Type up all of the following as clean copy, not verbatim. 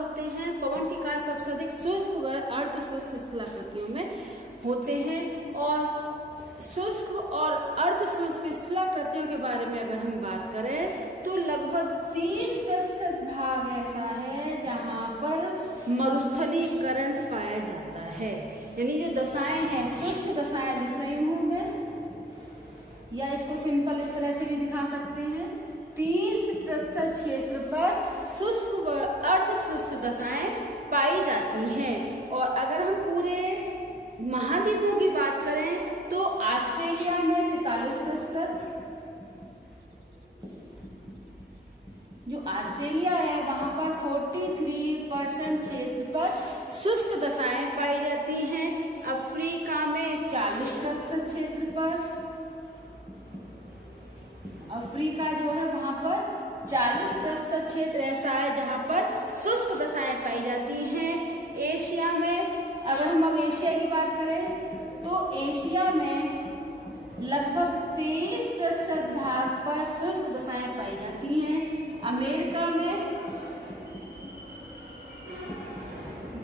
होते हैं? पवन के कार्य सबसे अधिक शुष्क व अर्ध शुष्क स्थलाकृतियों में होते हैं। और शुष्क और अर्ध शुष्क स्थलाकृतियों के बारे में अगर हम बात करें तो लगभग 30% भाग ऐसा है जहां पर मरुस्थलीकरण पाया जाता है। यानी जो दशाएं हैं, शुष्क दशाएं लिख रही हूं मैं, या इसको सिंपल इस तरह से भी दिखा सकते हैं। 30% क्षेत्र पर शुष्क व अर्ध शुष्क दशाएं पाई जाती हैं। और अगर हम पूरे महाद्वीपों की बात करें तो ऑस्ट्रेलिया में 43%, जो ऑस्ट्रेलिया है वहां पर 43% क्षेत्र पर शुष्क दशाएं पाई जाती हैं। अफ्रीका में 40% क्षेत्र पर, अफ्रीका जो है वहां पर 40% क्षेत्र ऐसा है जहां पर शुष्क दशाएं पाई जाती हैं। एशिया में, अगर हम अब एशिया की बात करें तो एशिया में लगभग 23% भाग पर शुष्क दशाएं पाई जाती हैं। अमेरिका में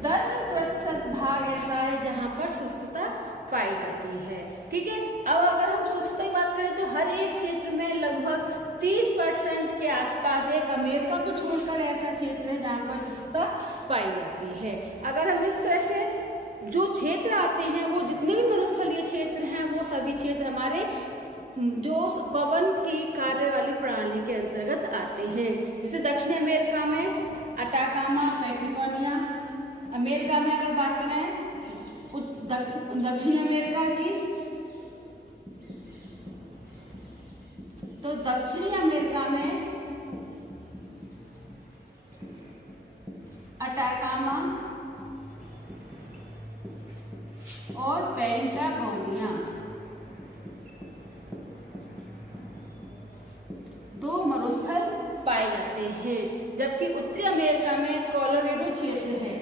10% भाग ऐसा है जहां पर शुष्कता पाई जाती है। ठीक है, अब अगर हम शुष्कता की बात करें तो हर एक क्षेत्र में लगभग 30% के आसपास एक अमेरिका को छोड़कर ऐसा क्षेत्र है जहां पर शुष्कता पाई जाती है। अगर हम इस तरह से जो क्षेत्र आते हैं, वो जितने भी मरुस्थलीय क्षेत्र हैं, वो सभी क्षेत्र हमारे जो पवन की कार्य वाली प्रणाली के अंतर्गत आते हैं। जैसे दक्षिण अमेरिका में अटाकामा, पैटागोनिया। अमेरिका में अगर बात करें दक्षिण अमेरिका की, तो दक्षिणी अमेरिका में अटाकामा और पैटागोनिया दो मरुस्थल पाए जाते हैं। जबकि उत्तरी अमेरिका में कोलोराडो क्षेत्र है।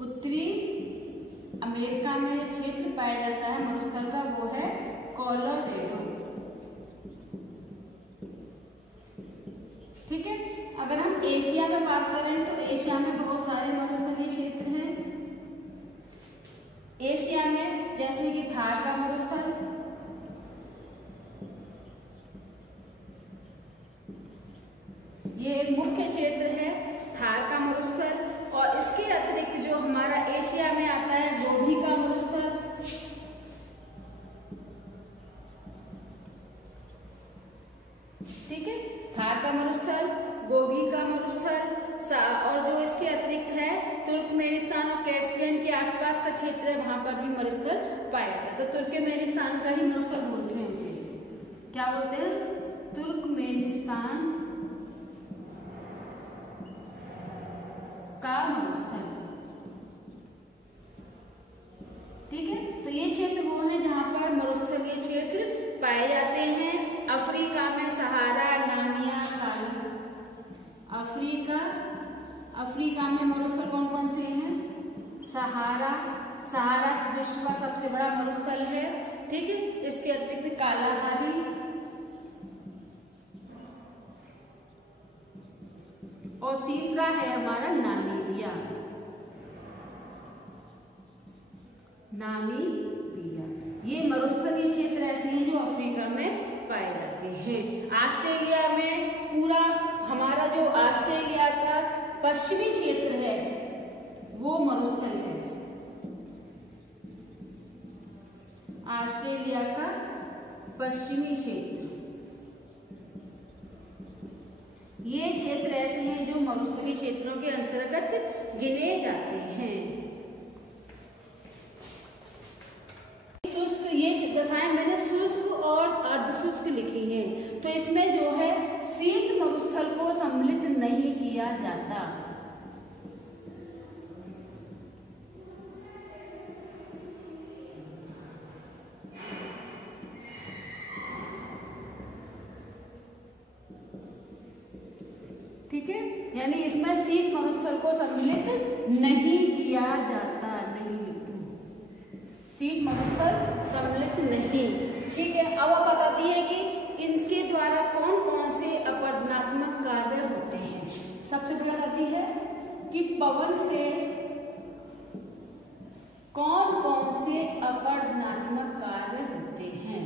उत्तरी अमेरिका में क्षेत्र पाया जाता है मरुस्थल का, वो है कोलोराडो। ठीक है, अगर हम एशिया में बात करें तो एशिया में बहुत सारे मरुस्थलीय क्षेत्र हैं। एशिया में जैसे कि थार का मरुस्थल, ये एक मुख्य क्षेत्र है, थार का मरुस्थल। और इसके अतिरिक्त जो हमारा एशिया में आता है गोबी का मरुस्थल, ठीक है, थार का मरुस्थल, गोबी का मरुस्थल, और जो इसके अतिरिक्त है तुर्कमेनिस्तान और कैस्पियन के आसपास का क्षेत्र है, वहां पर भी मरुस्थल पाया जाता है। तो तुर्कमेनिस्तान का ही मरुस्थल बोलते हैं, उसे क्या बोलते हैं? तुर्कमेनिस्तान का मरुस्थल। ठीक है, तो ये क्षेत्र वो है जहां पर मरुस्थलीय क्षेत्र पाए जाते हैं। अफ्रीका में सहारा, नामिया, काली। अफ्रीका में मरुस्थल कौन कौन से हैं? सहारा विश्व का सबसे बड़ा मरुस्थल है। ठीक है, इसके अतिरिक्त कालाहारी और तीसरा है हमारा नामीबिया। ये मरुस्थलीय क्षेत्र ऐसे हैं जो अफ्रीका में पाए जाते हैं। ऑस्ट्रेलिया में पूरा हमारा जो ऑस्ट्रेलिया का पश्चिमी क्षेत्र है वो मरुस्थल है। ऑस्ट्रेलिया का पश्चिमी क्षेत्र, ये क्षेत्र ऐसे हैं जो मरुस्थलीय क्षेत्रों के अंतर्गत गिने जाते हैं। शुष्क, ये दशाएं मैंने शुष्क और अर्धशुष्क लिखी हैं, तो इसमें जो है शीत मरुस्थल को सम्मिलित नहीं किया जाता। ठीक है, यानी इसमें शीत मरुस्थल को सम्मिलित नहीं किया जाता, नहीं शीत मरुस्थल सम्मिलित नहीं। ठीक है, अब आप बताती है कि इनके द्वारा कौन कौन से अपरदनात्मक कार्य होते हैं। सबसे पवन से कौन कौन से अपवर्तनात्मक कार्य होते हैं?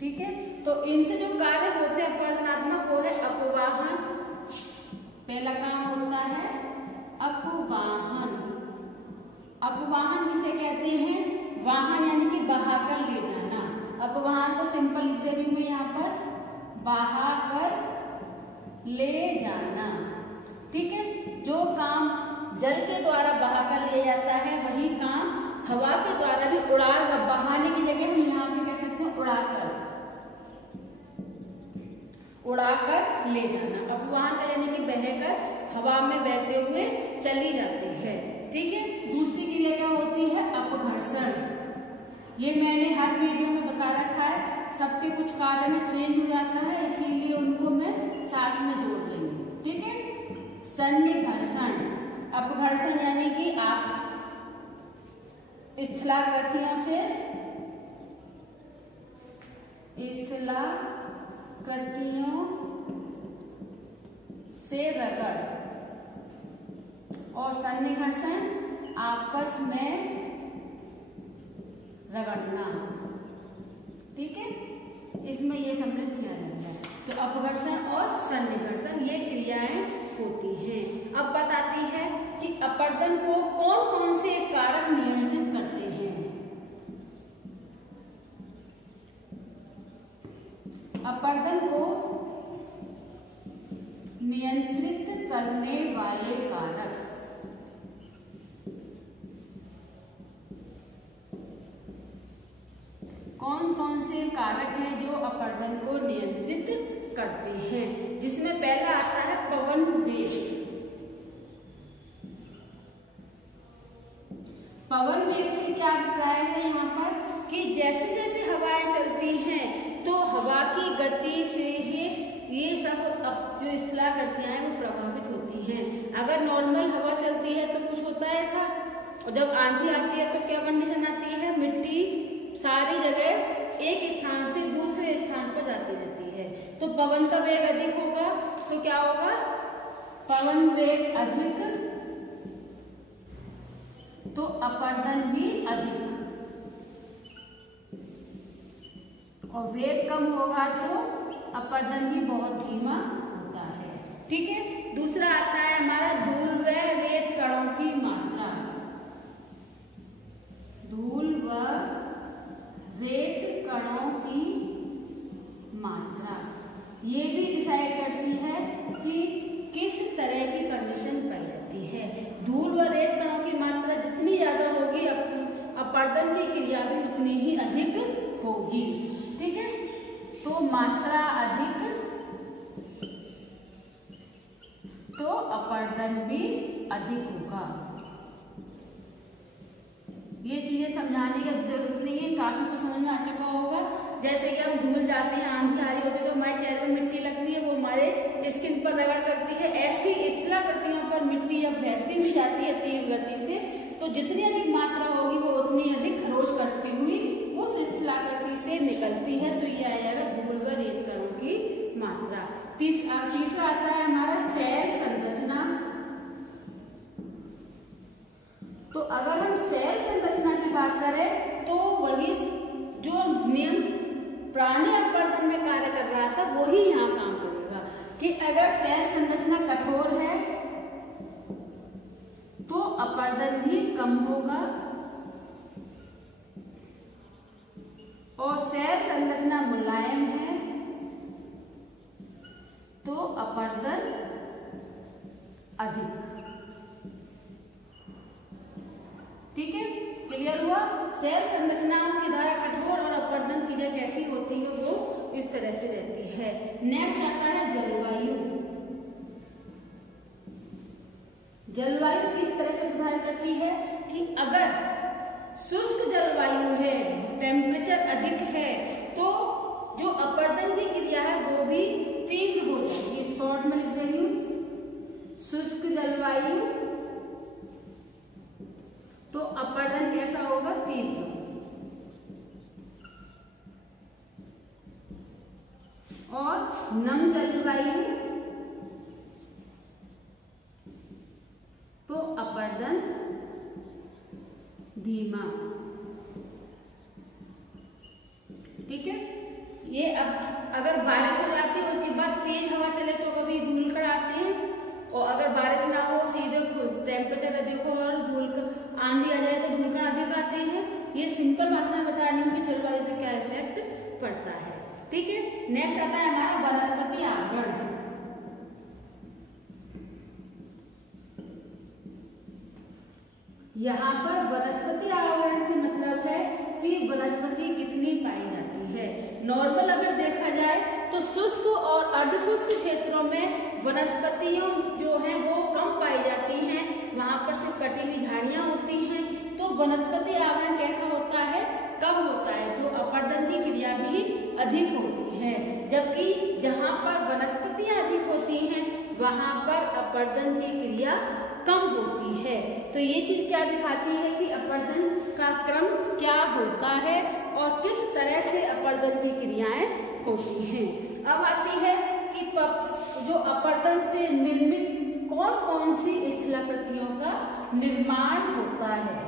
ठीक है, तो इनसे जो कार्य होते हैं अपवर्तनात्मक वो है अपवाहन। पहला काम होता है अपवाहन। अपवाहन किसे कहते हैं? वाहन यानी कि बहाकर ले जाना। अपवाहन को सिंपल लिख दे रही हूं मैं यहाँ पर, बहाकर ले जाना। ठीक है, जो काम जल के द्वारा बहाकर ले जाता है वही काम हवा के द्वारा भी उड़ाकर, बहाने की जगह हम यहाँ पे कह सकते हैं उड़ाकर ले जाना। अपवाहन का यानी कि बहकर हवा में बहते हुए चली जाती है। ठीक है, दूसरी क्रिया क्या होती है? अपघर्षण। ये मैंने हर वीडियो में बता रखा है, सबके कुछ कार्य में चेंज हो जाता है, इसीलिए उनको मैं साथ में जोड़ रही हूँ। ठीक है, सन्निघर्षण। अपघर्षण यानी कि आप स्थलाकृतियों से रगड़, और सन्निघर्षण आपस में रगड़ना। ठीक है, इसमें ये सम्मिलित किया जाता है। तो अपघर्षण और सन्निघर्षण ये क्रियाएं होती हैं। अब बताती है कि अपवर्तन को कौन कौन से कारक नियंत्रित करते हैं। अपवर्तन को नियंत्रित करने वाले कारक कौन कौन से कारक हैं जो अपवर्तन को नियंत्रित करते हैं? जिसमें पहला आता है पवन वेग। पवन वेग से क्या अभिप्राय है यहाँ पर कि जैसे जैसे हवाएं चलती हैं तो हवा की गति से ही ये सब जो स्थलाकृतियां हैं वो प्रभावित होती हैं। अगर नॉर्मल हवा चलती है तो कुछ होता है ऐसा, और जब आंधी आती है तो क्या कंडीशन आती है? मिट्टी सारी जगह एक स्थान से दूसरे स्थान पर जाती रहती है। तो पवन का वेग अधिक होगा तो क्या होगा? पवन वेग अधिक तो अपवर्तन भी अधिक, और वेग कम होगा तो अपवर्तन भी बहुत धीमा होता है। ठीक है, दूसरा आता है हमारा धूल व रेत कणों की मात्रा। धूल व रेत कणों की मात्रा ये भी डिसाइड करती है कि किस तरह की कंडीशन पाई जाती है। धूल व रेत कणों की मात्रा जितनी ज्यादा होगी अपवर्तन की क्रिया भी उतनी ही अधिक होगी। ठीक है, तो मात्रा अधिक तो अपवर्तन भी अधिक होगा। ये चीजें समझाने की जरूरत नहीं है, काफी कुछ समझ में आ चुका होगा। जैसे कि हम भूल जाते हैं, आंधी आ रही होती है तो हमारे चेहरे में मिट्टी लगती है, वो हमारे स्किन पर रगड़ करती है। ऐसी स्थलाकृतियों पर मिट्टी जब बहती भी जाती है तीव्र गति से, तो जितनी अधिक मात्रा होगी वो उतनी अधिक खरोच करती हुई उस स्थलाकृति से निकलती है। तो ये आ जाएगा धूल व रेत कणों की मात्रा। तीसरा आता है हमारा सेल संरचना। तो अगर हम सेल संरचना की बात करें तो वही जो नियम प्राणी अपवर्तन में कार्य कर रहा था वही यहाँ काम करेगा कि अगर सेल संरचना कठोर है तो अपवर्तन भी कम होगा, और सेल संरचना मुलायम है तो अपवर्तन अधिक। ठीक है, क्लियर हुआ? सेल संरचनाओं की धारा कठोर और अपवर्तन क्रिया कैसी होती है वो इस तरह से रहती है। नेक्स्ट आता है जलवायु। जलवायु किस तरह से प्रभावित करती है कि अगर शुष्क जलवायु है, टेम्परेचर अधिक है, तो जो अपवर्तन की क्रिया है वो भी तीव्र हो जाएगी। शॉर्ट में लिख दे रही हूं, शुष्क जलवायु तो अपवर्तन धीमा। ठीक है, ये अब अगर बारिश हो जाती है उसके बाद तेज हवा चले तो कभी धूल कण आते हैं, और अगर बारिश ना हो सीधे टेम्परेचर अधिक हो और आंधी आ जाए तो धूल कण अधिक आते हैं। ये सिंपल भाषा में बता रही हूँ कि जलवायु से क्या इफेक्ट पड़ता है। ठीक है, नेक्स्ट आता है हमारा वनस्पति आवरण। यहाँ पर वनस्पति आवरण से मतलब है कि वनस्पति कितनी पाई जाती है। नॉर्मल अगर देखा जाए तो शुष्क और अर्धशुष्क क्षेत्रों में वनस्पतियों जो है वो कम पाई जाती हैं, वहां पर सिर्फ कटीली झाड़ियां होती हैं। तो वनस्पति आवरण कैसा होता है, कम होता है, तो अपर्दन की क्रिया भी अधिक होती है। जबकि जहां पर वनस्पतियां अधिक होती हैं वहां पर अपर्दन की क्रिया कम होती है। तो ये चीज क्या दिखाती है कि अपर्दन का क्रम क्या होता है और किस तरह से अपर्दन की क्रियाएं होती हैं। अब आती है कि जो अपर्दन से निर्मित कौन कौन सी स्थलाकृतियों का निर्माण होता है।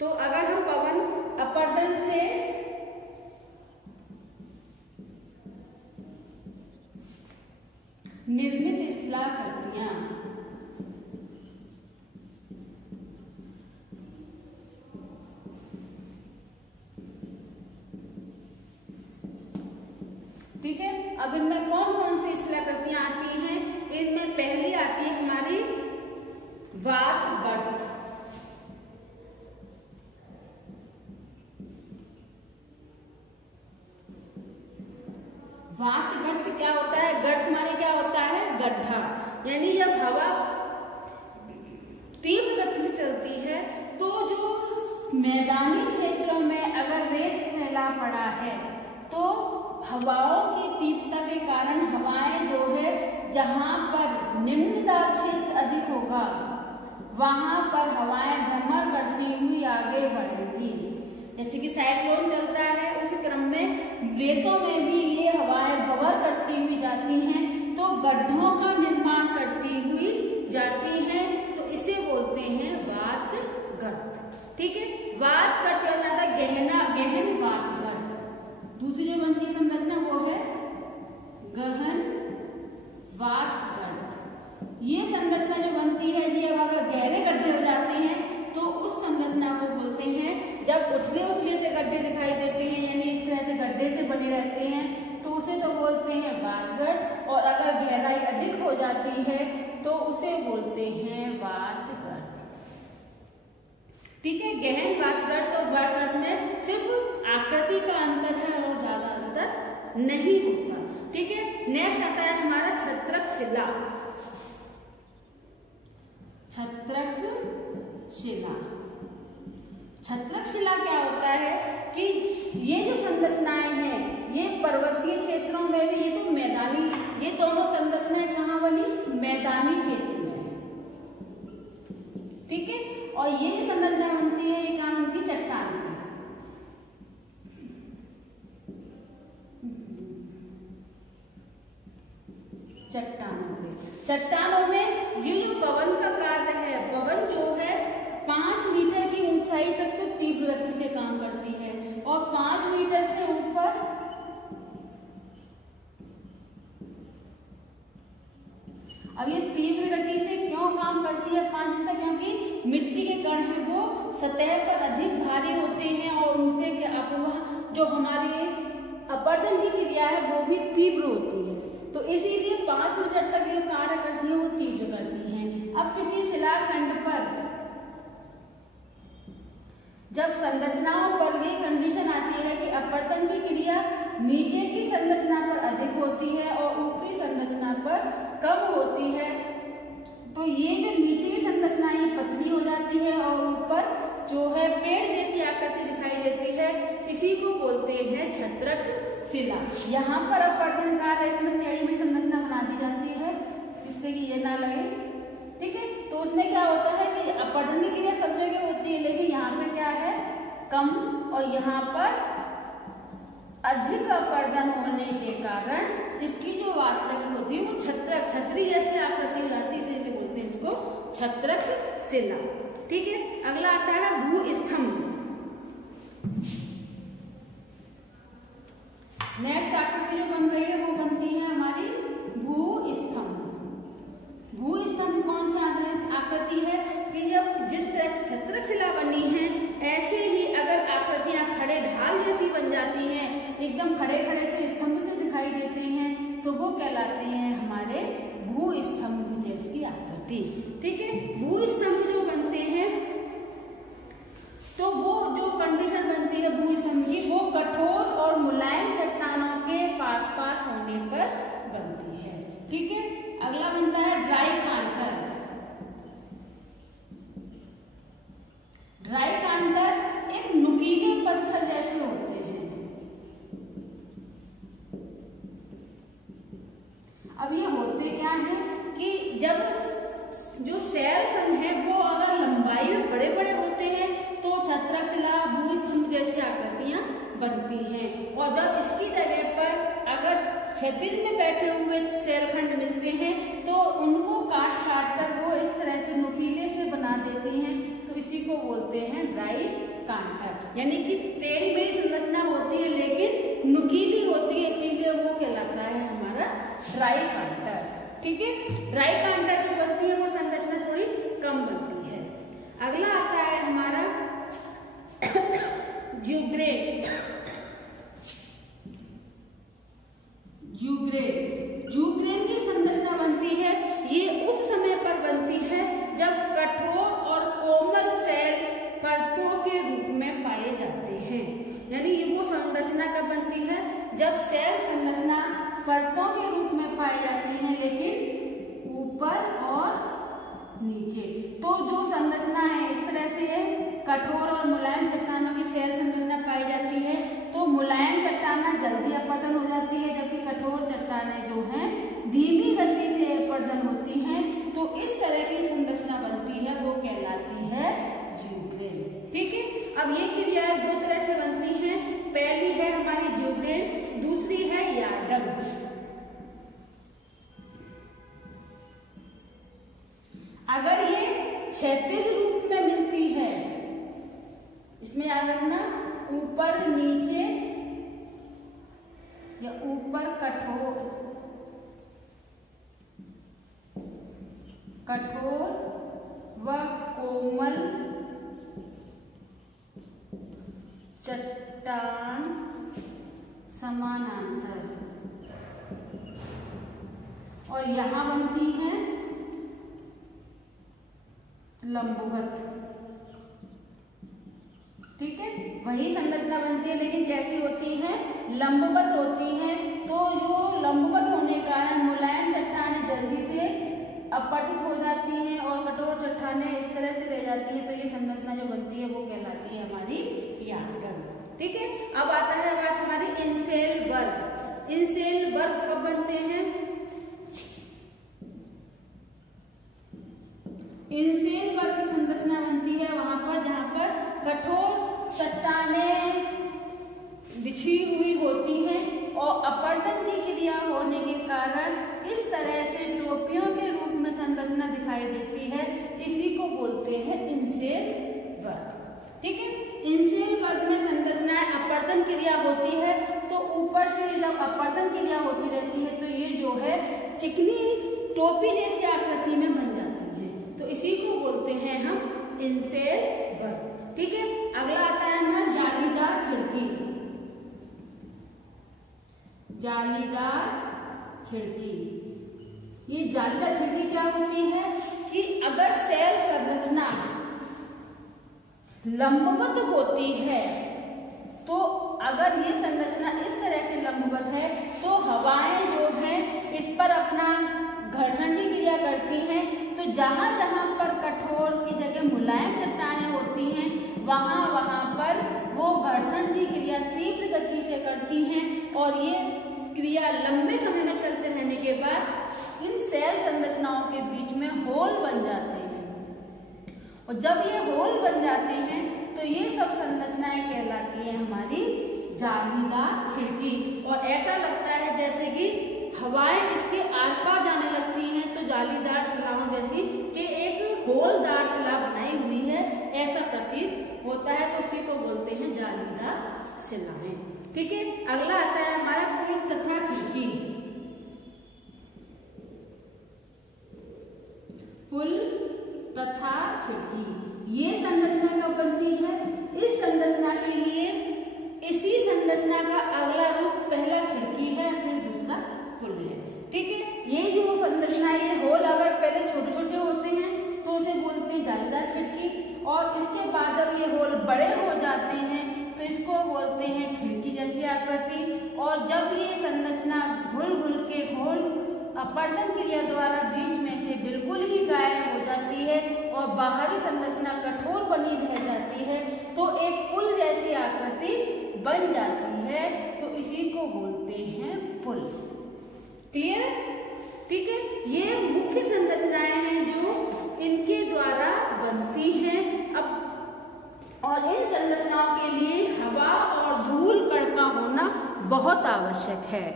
तो अगर हम पवन अपर्दन से निर्मित स्थलाकृतियां, ठीक है, अब इनमें कौन कौन सी स्थलाकृतियां आती हैं। इनमें पहली आती है हमारी वात गर्त। वात गर्त क्या होता है, गर्त माने क्या होता है, गड्ढा। यानी जब हवा तीव्र गति से चलती है तो जो मैदानी क्षेत्रों में अगर रेत फैला पड़ा है तो हवाओं की तीव्रता के कारण हवाएं जो है जहां पर निम्न दाब क्षेत्र अधिक होगा वहां पर हवाएं भ्रमण करती हुई आगे बढ़ेंगी। जैसे कि साइक्लोन चलता है उस क्रम में रेतों में भी ये हवाएं भंवर करती हुई जाती हैं तो गड्ढों का निर्माण करती हुई जाती हैं, तो इसे बोलते हैं वात गर्त। ठीक है, वात गर्त क्या होता है, गहन वात गर्त। दूसरी जो बनती संरचना वो है गहन वात गर्त। ये संरचना जो बनती है ये अगर गहरे गड्ढे हो जाते हैं तो उस संरचना को बोलते हैं, जब उथले से गड्ढे दिखाई देते हैं यानी इस तरह से गड्ढे से बने रहते हैं तो उसे तो बोलते हैं वात गर्त, और अगर गहराई अधिक हो जाती है तो उसे बोलते हैं वात गर्त। ठीक है, गहन वात गर्त और वात गर्त में सिर्फ आकृति का अंतर है और ज्यादा अंतर नहीं होता। ठीक है, नेक्स्ट आता है हमारा छत्रक शिला। छत्रक शिला, छत्रक शिला क्या होता है कि ये जो संरचनाएं हैं ये पर्वतीय क्षेत्रों में भी, ये तो मैदानी, ये दोनों संरचनाएं कहाँ बनी, मैदानी क्षेत्र में। ठीक है, और ये जो संरचना बनती है ये कहाँ बनती है, चट्टान में। चट्टानों में ये जो पवन का कार्य है, पवन जो है 5 मीटर की ऊंचाई तक तो तीव्र गति से काम करती है और 5 मीटर से ऊपर अब ये तीव्र गति से क्यों काम करती है 5 मीटर, क्योंकि मिट्टी के कण है वो सतह पर अधिक भारी होते हैं और उनसे जो हमारी अपर्दन की क्रिया है वो भी तीव्र होती है, तो इसीलिए 5 मीटर तक जो कार्य करती है वो तीव्र करती हैं। अब किसी शिलाखंड पर जब संरचनाओं पर ये कंडीशन आती है कि अपर्दन की क्रिया नीचे की संरचना पर अधिक होती है और ऊपरी संरचना पर कम होती है, तो ये जो नीचे की संरचना ये पतली हो जाती है और ऊपर जो है पेड़ जैसी आकृति दिखाई देती है, इसी को बोलते हैं छत्रक शिला। यहाँ पर अपर्दन कार्य इसमें टेढ़ी में संरचना बना दी जाती है जिससे कि ये ना लगे। ठीक है, तो उसमें क्या होता है कि अपर्दन की क्रिया सब जगह होती है लेकिन यहाँ पे क्या है कम, और यहाँ पर अधिक अपर्दन होने के कारण इसकी जो वात्रक होती है वो छत्री जैसी आकृति हो जाती है, इसीलिए छत्रक शिला। ठीक है, अगला आता है भूस्तंभ। नेक्स्ट आकृति जो बन रही है वो बनती है हमारी भूस्तंभ। भूस्तंभ कौन सी आकृति है कि जब जिस तरह से छत्रक शिला बनी है ऐसे ही अगर आकृतियां खड़े ढाल जैसी बन जाती हैं, एकदम खड़े खड़े से स्तंभ से दिखाई देते हैं, तो वो कहलाते हैं हमारे भूस्तंभ जैसी आकृति। ठीक है, भूस्तंभ जो बनते हैं तो वो जो कंडीशन बनती है भूस्तंभ की वो कठोर और मुलायम चट्टानों के पास पास होने पर बनती है। ठीक है, अगला बनता है ड्राई कांटर। ड्राई कांटर एक नुकीले पत्थर जैसे होते हैं। अब ये होते क्या है कि जब जो सेल सन है वो अगर लंबाई में बड़े बड़े होते हैं तो छत्रक शिला भूस्तंभ जैसी आकृतियां बनती हैं, और जब इसकी जगह पर अगर क्षैतिज में बैठे हुए सेल खंड मिलते हैं तो उनको काट काट कर वो इस तरह से नुकीले से बना देते हैं, तो इसी को बोलते हैं ड्राई कांटर। यानी कि टेढ़ी मेढ़ी संरचना होती है लेकिन नुकीली होती है, इसीलिए वो कहलाता है हमारा ड्राई कांटर। ठीक है, ड्राई कांटर जो बनती है वो संरचना थोड़ी कम बनती है। अगला आता है हमारा ज्यूग्रेन। ज्यूग्रेन की संरचना बनती है, ये उस समय पर बनती है जब कठोर और कोमल सेल परतों के रूप में पाए जाते हैं। यानी ये वो संरचना कब बनती है जब सेल संरचना परतों के रूप में पाए जाती हैं लेकिन ऊपर और नीचे। तो जो संरचना है इस तरह से है, कठोर और मुलायम चट्टानों की सेल संरचना पाई जाती है, तो मुलायम चट्टानें जल्दी अपरदन हो जाती है जबकि कठोर चट्टानें जो हैं धीमी गति से अपरदन होती हैं। तो इस तरह की संरचना बनती है वो कहलाती है ज्यूग्रेन। ठीक है, अब ये क्रियाएं दो तरह से बनती हैं, पहली है हमारी ज्यूग्रेन, दूसरी है यार्डम। अगर ये क्षैतिज रूप में मिलती है, इसमें याद रखना ऊपर नीचे या ऊपर कठोर व कोमल चट्टान समानांतर, और यहां बनती है लंबवत। ठीक है, वही संरचना बनती है लेकिन कैसी होती है, लंबवत होती है। तो जो लंबवत होने के कारण मुलायम चट्टानें जल्दी से अपवर्तित हो जाती हैं और कठोर चट्टानें इस तरह से रह जाती हैं, तो ये संरचना जो बनती है वो कहलाती है हमारी यार्डम। ठीक है, अब आता है बात हमारी इनसेल वर्ग। इनसेल वर्ग कब बनते हैं, इनसेल वर्ग की संरचना बनती है वहां पर जहां पर कठोर चट्टानें बिछी हुई होती हैं और अपरदन की क्रिया होने के कारण इस तरह से टोपियों के रूप में संरचना दिखाई देती है, इसी को बोलते हैं इनसेल वर्ग। ठीक है, इनसेल वर्ग में संरचनाएं अपरदन क्रिया होती है, तो ऊपर से जब अपरदन क्रिया होती रहती है तो ये जो है चिकनी टोपी जैसी आकृति में बन जाती है, तो इसी को बोलते हैं हम इनसेल वर्ग। ठीक है, अगला आता है हमारा जालीदार खिड़की। जालीदार खिड़की, ये जालीदार खिड़की क्या होती है कि अगर सेल संरचना लंबवत होती है, तो अगर ये संरचना इस तरह से लंबवत है तो हवाएं जो है इस पर अपना घर्षण की क्रिया करती हैं, तो जहां जहां पर कठोर की जगह मुलायम चट्टानें होती हैं वहां वहां पर वो घर्षण की क्रिया तीव्र गति से करती हैं, और ये क्रिया लंबे समय में चलते रहने के बाद इन सेल संरचनाओं के बीच में होल बन जाते हैं, और जब ये होल बन जाते हैं तो ये सब संरचनाएं कहलाती हैं हमारी जालीदार खिड़की। और ऐसा लगता है जैसे कि हवाएं इसके आर पार जाने लगती हैं, तो जालीदार शिलाओं जैसी कि एक होलदार शिला बनाई हुई है ऐसा प्रतीत होता है, तो उसी को बोलते हैं जालीदार शिलाएं। ठीक है, अगला आता है हमारा पुल तथा खिड़की। पुल तथा खिड़की ये संरचना कब बनती है? इस संरचना के लिए इसी संरचना का अगला रूप पहला खिड़की है, फिर दूसरा पुल है। ठीक है, ये जो संरचना है, होल अगर पहले छोटे छोटे होते हैं तो उसे बोलते हैं जालीदार खिड़की, और इसके बाद जब ये होल बड़े हो जाते हैं तो इसको बोलते हैं खिड़की जैसी आकृति। और जब ये संरचना घुल घुल के घोल अपवर्तन क्रिया द्वारा बीच में से बिल्कुल ही गायब हो जाती है और बाहरी संरचना कठोर बनी रह जाती है, तो एक पुल जैसी आकृति बन जाती है, तो इसी को बोलते हैं पुल। क्लियर? ठीक है, ये मुख्य संरचनाएं हैं जो इनके द्वारा बनती हैं। अब और इन संरचनाओं के लिए हवा और धूल कण का होना बहुत आवश्यक है।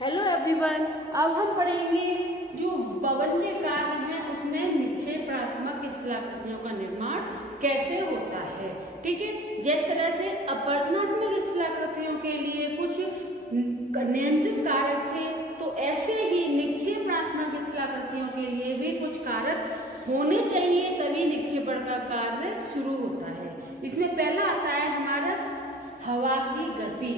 हेलो एवरीवन, अब हम पढ़ेंगे जो भवन के कार्य हैं उसमें निक्षेपात्मक स्थलाकृतियों का निर्माण कैसे होता है। ठीक है, जिस तरह से अपवर्तनात्मक स्थलाकृतियों के लिए कुछ नियंत्रित कारक थे, तो ऐसे ही निक्षेपात्मक स्थलाकृतियों के लिए भी कुछ कारक होने चाहिए, तभी निक्षेपण का कार्य शुरू होता है। इसमें पहला आता है हमारा हवा की गति।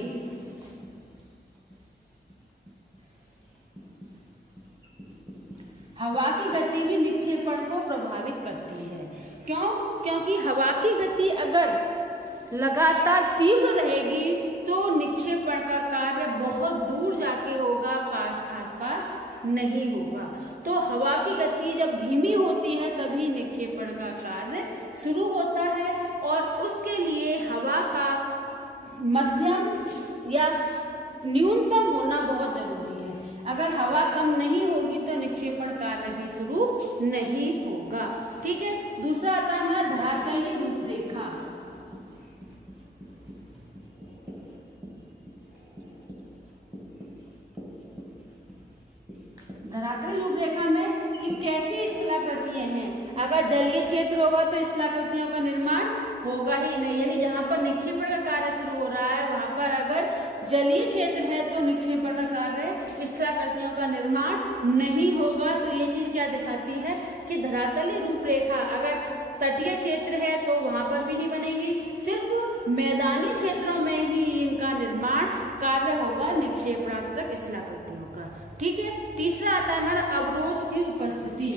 हवा की गति भी निक्षेपण को प्रभावित करती है। क्यों? क्योंकि हवा की गति अगर लगातार तीव्र रहेगी तो निक्षेपण का कार्य बहुत दूर जाके होगा, आसपास नहीं होगा। तो हवा की गति जब धीमी होती है तभी निक्षेपण का कार्य शुरू होता है, और उसके लिए हवा का मध्यम या न्यूनतम होना बहुत जरूरी है। अगर हवा कम नहीं होगी तो निक्षेपण कार्य भी शुरू नहीं होगा। ठीक है, दूसरा आता है हमारा धरातलीय रूपरेखा। धरातलीय रूपरेखा में कि कैसी स्थलाकृतियां हैं। अगर जलीय क्षेत्र होगा तो स्थलाकृतियों का निर्माण होगा ही नहीं, यानी जहां पर निक्षेपण का कार्य शुरू हो रहा है वहां पर अगर जलीय क्षेत्र है तो निक्षेपण का कार्य स्थलाकृतियों का निर्माण नहीं होगा। तो ये चीज क्या दिखाती है कि धरातलीय रूपरेखा अगर तटीय क्षेत्र है तो वहां पर भी नहीं बनेगी, सिर्फ मैदानी क्षेत्रों में ही इनका निर्माण कार्य होगा निक्षेपात्मक स्थलाकृतियों का। ठीक है, तीसरा आता है हमारा अवरोध की उपस्थिति।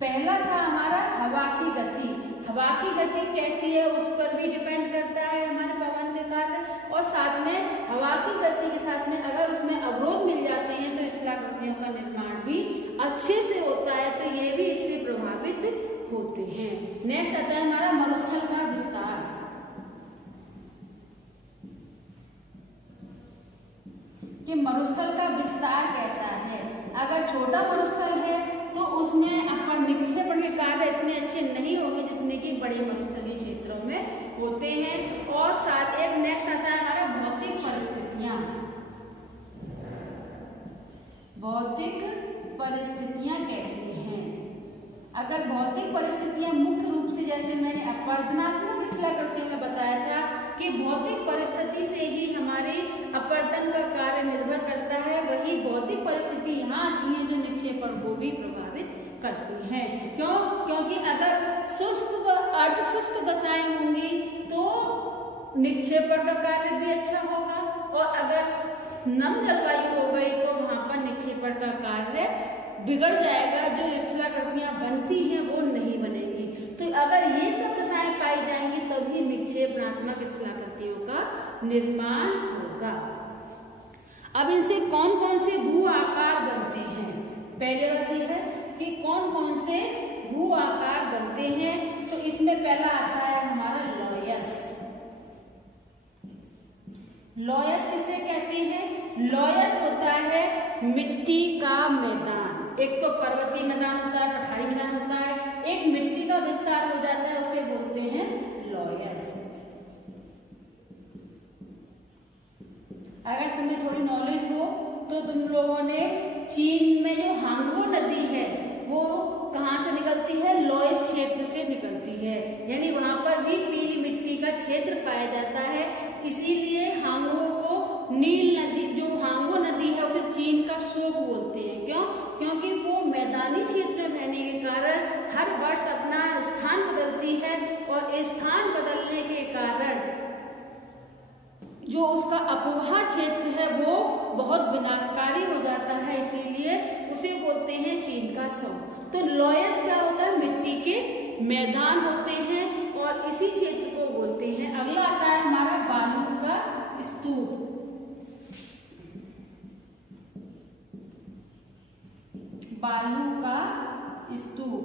पहला था हमारा हवा की गति। हवा की गति कैसी है उस पर भी डिपेंड करता है हमारे पवन के कार्य, और साथ में हवा की गति के साथ में अगर उसमें अवरोध मिल जाते हैं तो स्थलाकृतियों का निर्माण भी अच्छे से होता है, तो ये भी इससे प्रभावित होते हैं। नेक्स्ट आता है हमारा मरुस्थल का विस्तार। कि मरुस्थल का विस्तार कैसा है। अगर छोटा मरुस्थल है तो उसमें अपन निक्षेपण के कार्य इतने अच्छे नहीं होंगे जितने कि बड़े मरुस्थलीय क्षेत्रों में होते हैं। और साथ एक नेक्स्ट आता है हमारा भौतिक परिस्थितियां। भौतिक परिस्थितियां कैसी हैं? अगर भौतिक परिस्थितियां मुख्य रूप से, जैसे मैंने अपवर्तनात्मक स्थलाकृतियों में बताया था कि भौतिक परिस्थिति से ही हमारे अपवर्तन का कार्य निर्भर करता है, वही भौतिक परिस्थिति यहाँ आती है जो निक्षेपण को भी प्रभावित करती है। क्यों? क्योंकि अगर शुष्क व अर्धशुष्क दशाएं होंगी तो निक्षेपण का कार्य भी अच्छा होगा, और अगर नम जलवायु हो गई तो वहां पर निक्षेपण का कार्य बिगड़ जाएगा, जो स्थलाकृतियां बनती हैं वो नहीं बनेगी। तो अगर ये सब दशाएं पाई जाएंगी तभी निक्षेपणात्मक स्थलाकृतियों का निर्माण होगा। अब इनसे कौन कौन से भू आकार बनते हैं? पहले होती है कि कौन कौन से भू आकार बनते हैं, तो इसमें पहला आता है हमारा लॉयस। लॉयस किसे कहते हैं? लॉयस होता है मिट्टी का मैदान। एक तो पर्वतीय मैदान होता है, पठारी मैदान होता है, एक मिट्टी का विस्तार हो जाता है उसे लॉयस। अगर तुम्हें थोड़ी नॉलेज हो तो तुम लोगों ने चीन में जो हांगो नदी है वो कहाँ से निकलती है, लॉयस क्षेत्र से निकलती है, यानी वहां पर भी पीली मिट्टी का क्षेत्र पाया जाता है। इसीलिए हांगो को नील नदी, जो हांगो नदी है उसे चीन का शोक बोलते हैं। क्यों? क्योंकि वो मैदानी क्षेत्र में बहने के कारण हर वर्ष अपना स्थान बदलती है और स्थान बदलने के कारण जो उसका अपवाह क्षेत्र है वो बहुत विनाशकारी हो जाता है, इसीलिए उसे बोलते हैं चीन का शोक। तो लॉयस क्या होता है, मिट्टी के मैदान होते हैं और इसी क्षेत्र को बोलते हैं। अगला आता है हमारा बालू का स्तूप। बालू का स्तूप,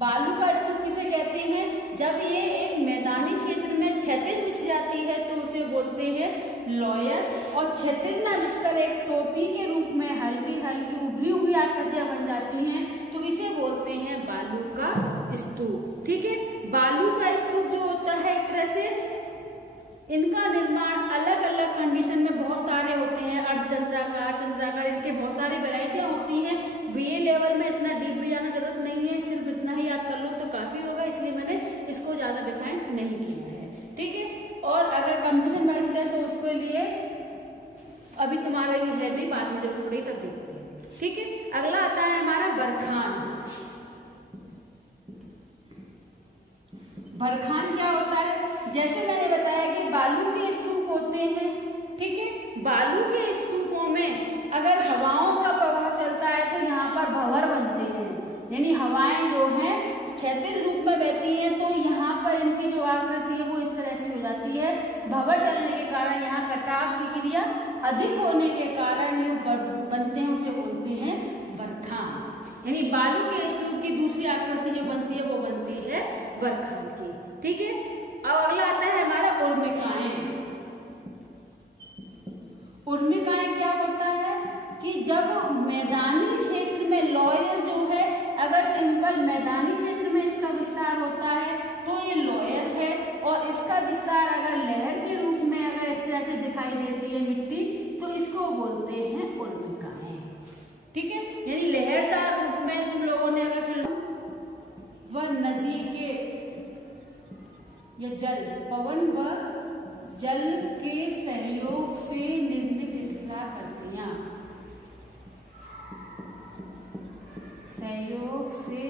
बालू का स्तूप किसे कहते हैं, जब ये एक मैदानी क्षेत्र में क्षैतिज बिछ जाती है तो उसे बोलते हैं लॉयस। और क्षैतिज ना बिछकर एक टोपी के रूप में हल्की हल्की उभरी हुई आकृतियां बन जाती हैं तो इसे बोलते हैं बालू का स्तूप। ठीक है, बालू का स्तूप जो होता है एक तरह से इनका निर्माण अलग अलग कंडीशन में बहुत सारे होते हैं, अर्धचंद्राकार, चंद्राकार, इनके बहुत सारी वैरायटियां होती हैं। बीए लेवल में इतना डीप भी जाना जरूरत नहीं है, सिर्फ इतना ही याद कर लो तो काफी होगा, इसलिए मैंने इसको ज्यादा डिफाइन नहीं किया है। ठीक है, और अगर कंपटीशन बात करें तो उसके लिए अभी तुम्हारा ये है नहीं, बाद में जब थोड़ी तब देखते हैं। ठीक है, अगला आता है हमारा बरखान। बरखान क्या होता है, जैसे मैंने बताया कि बालू के स्तूप होते हैं। ठीक है, बालू के स्तूपों में अगर हवाओं का प्रभाव चलता है तो यहाँ पर भंवर बनते हैं, यानी हवाएं जो है क्षैतिज रूप में बहती हैं तो यहाँ पर इनकी जो आकृति है वो इस तरह से हो जाती है। भंवर चलने के कारण यहाँ कटाव की क्रिया अधिक होने के कारण जो बनते हैं उसे बोलते हैं बरखान। यानी बालू के स्तूप की दूसरी आकृति जो बनती है वो बनती है बरखान की। ठीक है, अब अगला आता है हमारा उर्मिकाएं। उर्मिकाएं क्या होता है कि जब मैदानी क्षेत्र में लॉयस जो है, अगर सिंपल मैदानी क्षेत्र में इसका विस्तार होता है तो ये लॉयस है, और इसका विस्तार अगर लहर के रूप में अगर इस तरह से दिखाई देती है मिट्टी तो इसको बोलते हैं उर्मिकाएं। ठीक है, यानी लहरदार रूप में तुम लोगों ने अगर वह नदी के या जल, पवन व जल के सहयोग से निर्मित स्थलाकृतियां, सहयोग से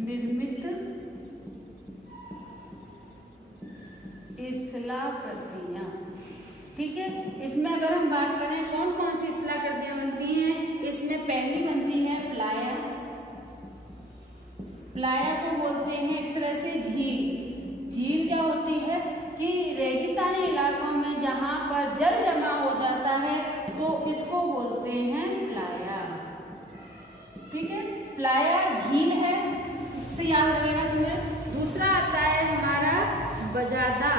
निर्मित स्थलाकृतियां। ठीक है, इसमें अगर हम बात करें कौन कौन सी स्थलाकृतियां बनती हैं, इसमें पहली बनती है प्लाया। प्लाया को बोलते हैं एक तरह से झील। झील क्या होती है कि रेगिस्तानी इलाकों में जहां पर जल जमा हो जाता है तो इसको बोलते हैं प्लाया। ठीक है, प्लाया झील है, इससे याद रखना तुम्हें। दूसरा आता है हमारा बजादा।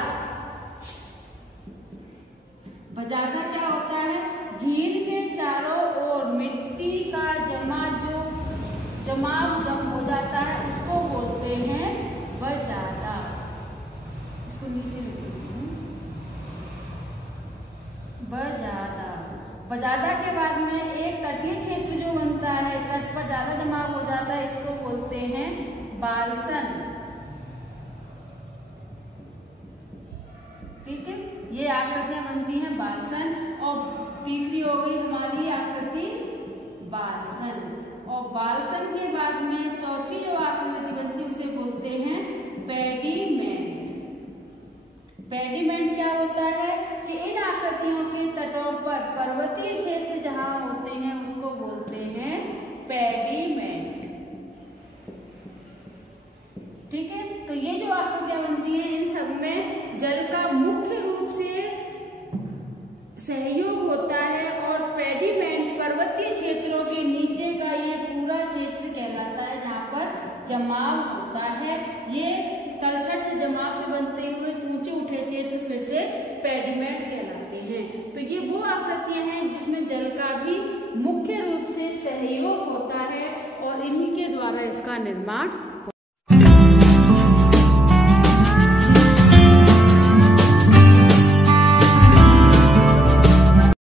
बजादा क्या होता है, झील के चारों ओर मिट्टी का जमाव जब हो जाता है उसको बोलते हैं बजादा। इसको नीचे लिखती हूँ, बजादा। बजादा के बाद में एक तटीय क्षेत्र जो बनता है, तट पर ज्यादा जमाव हो जाता है, इसको बोलते हैं बालसन। ठीक है, ये आकृतियां बनती हैं बालसन। और तीसरी हो गई हमारी आकृति बालसन, और बालसन के बाद में चौथी जो आकृति बनती है उसे बोलते हैं पेडीमेंट। पेडीमेंट क्या होता है कि इन आकृतियों के तटों पर पर्वतीय क्षेत्र जहां होते हैं उसको बोलते हैं पेडीमेंट। ठीक है, तो ये जो आकृतियां बनती हैं इन सब में जल का मुख्य रूप से सहयोग होता है, और पेडीमेंट पर्वतीय क्षेत्रों के नीचे का ये पूरा क्षेत्र कहलाता है जहाँ पर जमाव होता है। ये तलछट से जमाव से बनते हुए ऊंचे उठे क्षेत्र फिर से पेडीमेंट कहलाते हैं। तो ये वो आकृतियां हैं जिसमें जल का भी मुख्य रूप से सहयोग होता है और इन्हीं के द्वारा इसका निर्माण